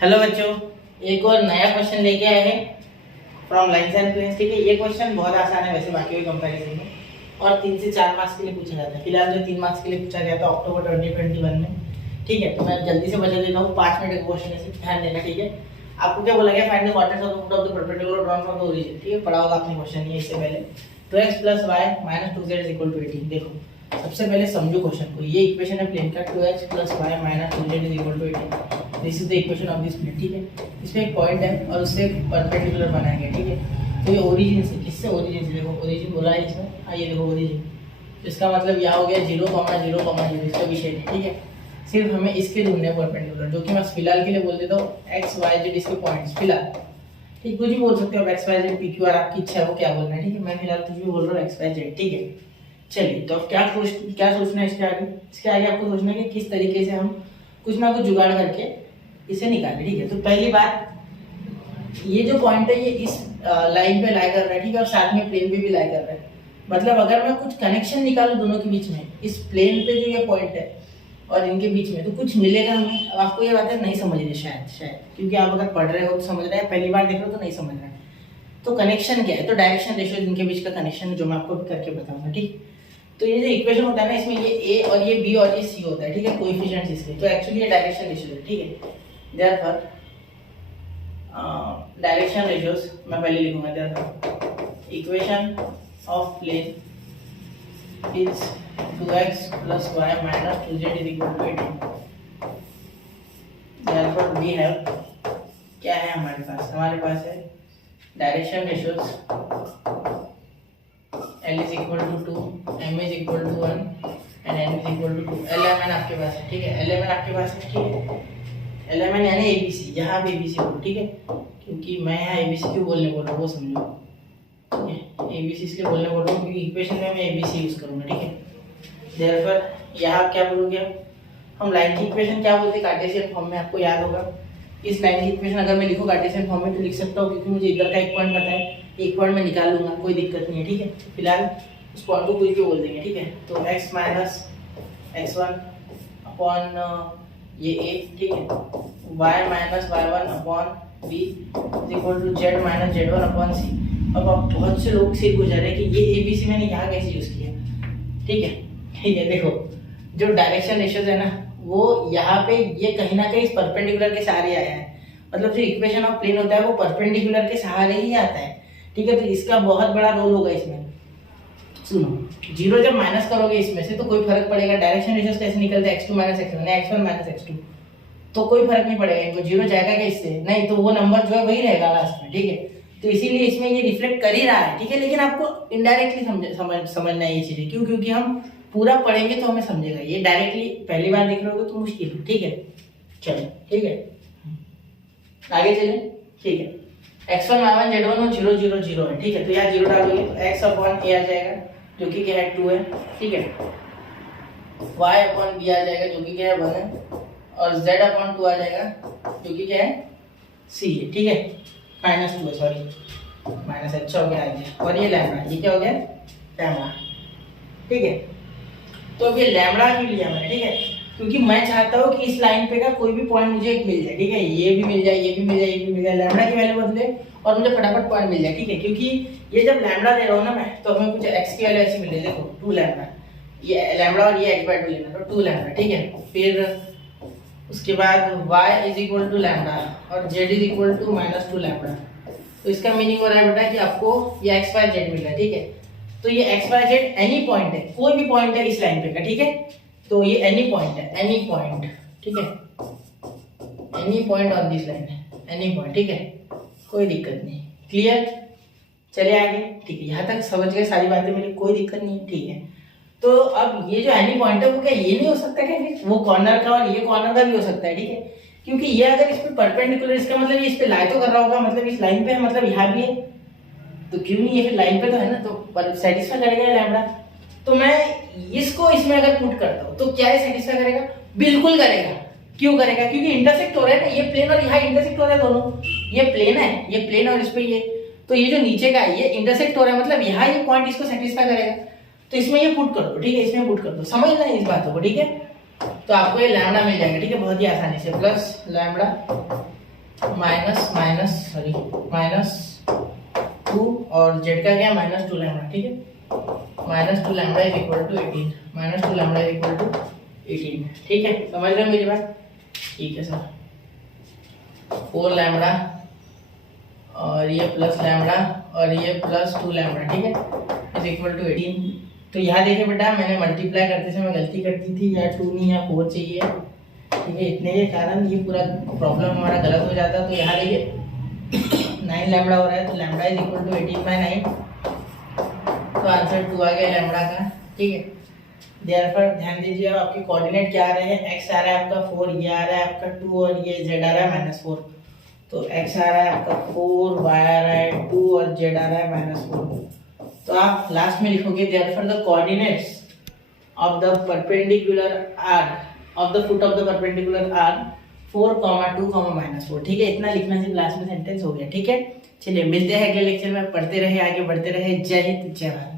Hello बच्चों, एक और नया क्वेश्चन लेके आए हैं फ्रॉम लाइन्स एंड प्लेन्स। ठीक है, ये क्वेश्चन बहुत आसान है वैसे बाकी के कंपैरिजन में, और 3 से 4 मार्क्स के लिए पूछा जाता है। फिलहाल जो 3 मार्क्स के लिए पूछा गया था अक्टूबर 2021 में। ठीक है, तो मैं जल्दी से बता देता हूँ, 5 मिनट का क्वेश्चन है, सिर्फ ध्यान देना। ठीक है, आपको क्या बोला गया, find the quadrants of the foot of the perpendicular drawn from the origin. ठीक है, पढ़ा होगा आपने क्वेश्चन ये इससे पहले। 2x + y - 2z = 18। देखो सबसे पहले समझो क्वेश्चन को। ये इक्वेशन है प्लेन का, 2x + y - 2z = 18। This is the equation of this plane. ठीक है, इसमें एक पॉइंट है और उससे परपेंडिकुलर बनाया गया। ठीक है, तो ये ओरिजिन से, किससे, ओरिजिन से। देखो ओरिजिन बोला है इसमें, हाँ ये देखो ओरिजिन, इसका मतलब यहाँ हो गया 0, 0, 0, इसका विषय नहीं। ठीक है, सिर्फ हमें इसके ढूंढने परपेंडिकुलर, जो कि मैं फिलहाल के लिए बोल देता हूँ x y z इसके पॉइंट्स फिलहाल। ठीक, कुछ भी बोल सकते हो आप, x y z p q r, आपकी इच्छा है वो क्या बोलना है। ठीक है, मैं फिलहाल कुछ भी बोल रहा हूँ x y z। ठीक है, चलिए तो अब क्या सोचना है इसके आगे। इसके आगे आपको सोचना है कि किस तरीके से हम कुछ ना कुछ जुगाड़ करके इसे निकालें। ठीक है, तो पहली बात, ये जो पॉइंट है ये इस लाइन पे लाई कर रहा है। ठीक है, और साथ में प्लेन पे भी लाई कर रहा है। मतलब अगर मैं कुछ कनेक्शन निकालूं दोनों के बीच में, इस प्लेन पे जो ये पॉइंट है और इनके बीच में, तो कुछ मिलेगा हमें। अब आपको ये बातें नहीं समझ रही शायद, क्योंकि आप अगर पढ़ रहे हो तो समझ रहे हैं, पहली बार देख रहे हो तो नहीं समझ रहे हैं। तो कनेक्शन क्या है, तो डायरेक्शन रेशियो इनके बीच का कनेक्शन है, जो मैं आपको करके बताऊंगा। ठीक, तो ये जो इक्वेशन होता है ना, इसमें ये ए और ये बी और ये सी होता है। ठीक है, कोएफिशिएंट्स इसके, तो एक्चुअली ये डायरेक्शन रेशियो है। ठीक है, देयरफॉर डायरेक्शन रेशियोस मैं पहले लिखूंगा। Therefore equation of plane is 2x + y - 2z = 18। Therefore we have, क्या है हमारे पास है direction ratios L = 2, M = 1 and N = 2। LMN आपके पास है। ठीक है, LMN आपके पास है। ठीक है, LMN यानी ABC, यहाँ पे ABC बोलो। ठीक है, क्योंकि मैं यहाँ ABC क्यों बोलने बोल रहा हूँ वो समझो। ठीक है, ABC इसलिए बोलने बोल रहा हूँ क्योंकि इक्वेशन में मैं ABC यूज करूँगा। ठीक है, देयरफॉर यहाँ क्या बोलोगे, हम लाइन की इक्वेशन क्या बोलते हैं कार्टेशियन फॉर्म में, आपको याद होगा। इस लाइन की इक्वेशन अगर मैं लिखूँ कार्टेशियन फॉर्म में तो लिख सकता हूँ, क्योंकि मुझे इधर का एक पॉइंट पता है, एक पॉइंट में निकाल लूंगा, कोई दिक्कत नहीं है। ठीक है, फिलहाल उस पॉइंट को कुछ भी बोल देंगे। ठीक है, तो x - x1 अपॉन ये a। ठीक है, y - y1 upon b = z - z1 upon c। अब आप बहुत से लोग से गुजर रहे कि ये ABC मैंने यहाँ कैसे यूज किया। ठीक है, देखो जो डायरेक्शन रेशियोज है ना, वो यहाँ पे ये कहीं ना कहीं इस परपेंडिकुलर के सहारे आया है। मतलब जो इक्वेशन ऑफ प्लेन होता है वो परपेंडिकुलर के सहारे ही आता है। ठीक है, तो इसका बहुत बड़ा रोल होगा इसमें। सुनो, 0 जब माइनस करोगे इसमें से तो कोई फर्क पड़ेगा। डायरेक्शन रेशियोस कैसे निकलते हैं, x2 - x1 या x1 - x2, तो कोई फर्क नहीं पड़ेगा इनको। 0 जाएगा क्या इससे, नहीं, तो वो नंबर जो है वही रहेगा लास्ट में। ठीक है, तो इसीलिए इसमें ये रिफ्लेक्ट कर ही रहा है। ठीक है, लेकिन आपको इनडायरेक्टली समझना है ये चीजें, क्यों, क्योंकि हम पूरा पढ़ेंगे तो हमें समझेगा। ये डायरेक्टली पहली बार देख रहे हो तो मुश्किल है। ठीक है, चलो ठीक है, आगे चलें। ठीक है, x1 y1 z1 और 0 0 0 है। ठीक है, तो यहाँ 0 डालोगे तो x अपॉन a आ जाएगा, जो कि क्या है 2 है। ठीक है, y अपॉन b आ जाएगा, जो कि क्या है 1 है, और z अपॉन 2 आ जाएगा, जो कि क्या है c है। ठीक है, -2 है, सॉरी माइनस, अच्छा हो गया आ गया। और ये लैम्बडा, ये क्या हो गया लैम्बडा। ठीक है, तो अब ये लैम्बडा क्यों लिया मैंने। ठीक है, क्योंकि मैं चाहता हूँ कि इस लाइन पे का कोई भी पॉइंट मुझे एक मिल जाए। ठीक है, ये भी मिल जाए, ये भी मिल जाए, ये भी मिल जाए, लैम्बडा की वैल्यू बदले और मुझे फटाफट पॉइंट मिल जाए। ठीक है, क्योंकि ये जब लैम्बडा ले रहा हूँ ना मैं, तो हमें कुछ x की वैल्यू ऐसी मिल रही है। देखो 2 लैम्बडा, ये लैम्बडा और ये x/2 लेना, तो 2 लैम्बडा। ठीक है, फिर उसके बाद y = लैम्बडा और z = -2 लैम्बडा। तो इसका मीनिंग हो रहा है बेटा कि आपको ये x y z मिल रहा है। ठीक है, तो ये x y z any point है, कोई भी पॉइंट है इस लाइन पे का। ठीक है, तो ये एनी पॉइंट है, एनी पॉइंट। ठीक है, any point on this line है, एनी पॉइंट। ठीक है, कोई दिक्कत नहीं, क्लियर। चलिए आगे। ठीक है, यहाँ तक समझ गए सारी बातें मेरी, कोई दिक्कत नहीं है। ठीक है, तो अब ये जो एनी पॉइंट है वो क्या ये नहीं हो सकता क्या, वो कॉर्नर का और ये कॉर्नर का भी हो सकता है। ठीक है, क्योंकि ये अगर इस पे परपेंडिकुलर, इसका मतलब ये इस पे लाई तो कर रहा होगा, मतलब इस लाइन पे है, मतलब यहाँ भी है, तो क्यों नहीं, ये फिर लाइन पे तो है ना, तो सेटिस्फाई करेगा लैम्बडा। तो मैं इसको इसमें अगर पुट करता हूँ तो क्या ये सेटिस्फाई करेगा, बिल्कुल करेगा। क्यों करेगा, क्योंकि इंटरसेक्ट हो रहा है ना, ये प्लेन और यहाँ इंटरसेक्ट हो रहा है दोनों, ये प्लेन है, ये प्लेन और इस पे ये, तो ये जो नीचे का है ये इंटरसेक्ट हो रहा है, मतलब यहाँ ये पॉइंट इसको सेटिस्फाई करेगा। तो इसमें ये पुट कर दो। ठीक है, इसमें पुट कर दो, समझना है इस बातों को। ठीक है, तो आपको ये लैम्बडा मिल जाएगा। ठीक है, बहुत ही आसानी से, प्लस लैम्बडा -2 और z का क्या -2 लैम्डा, ठीक है। -2 lambda is equal to 18, -2 lambda is equal to 18, ठीक है। समझ रहे हो मेरी बात? ठीक है सर। 4 लैम्डा और ये प्लस लैम्डा और ये +2 लैम्डा, ठीक है, इज इक्वल टू 18। तो यहाँ देखिए बेटा, मैंने मल्टीप्लाई करते समय गलती कर दी थी, या 2 नहीं या 4 चाहिए, ठीक है। इतने के कारण ये पूरा प्रॉब्लम हमारा गलत हो जाता है। तो यहाँ देखिए 9 लैम्डा हो रहा है, तो लैम्डा इज इक्वल टू 18/9, तो आंसर 2 आ गया लैम्डा का, ठीक है। देयरफॉर ध्यान दीजिए, आपके कोऑर्डिनेट क्या आ रहे हैं, x आ रहा है आपका 4, ये आ रहा है आपका 2 और ये z आ रहा है -4। तो x आ रहा है आपका 4, y आ रहा है 2 और z आ रहा है -4। तो आप लास्ट में लिखोगे therefore the coordinates of the perpendicular are of the foot of the perpendicular are 4, 2, -4, ठीक है। इतना लिखना सिर्फ लास्ट में सेंटेंस हो गया, ठीक है। चलिए मिलते हैं अगले लेक्चर में, पढ़ते रहे, आगे बढ़ते रहे। जय हिंद, जय भारत।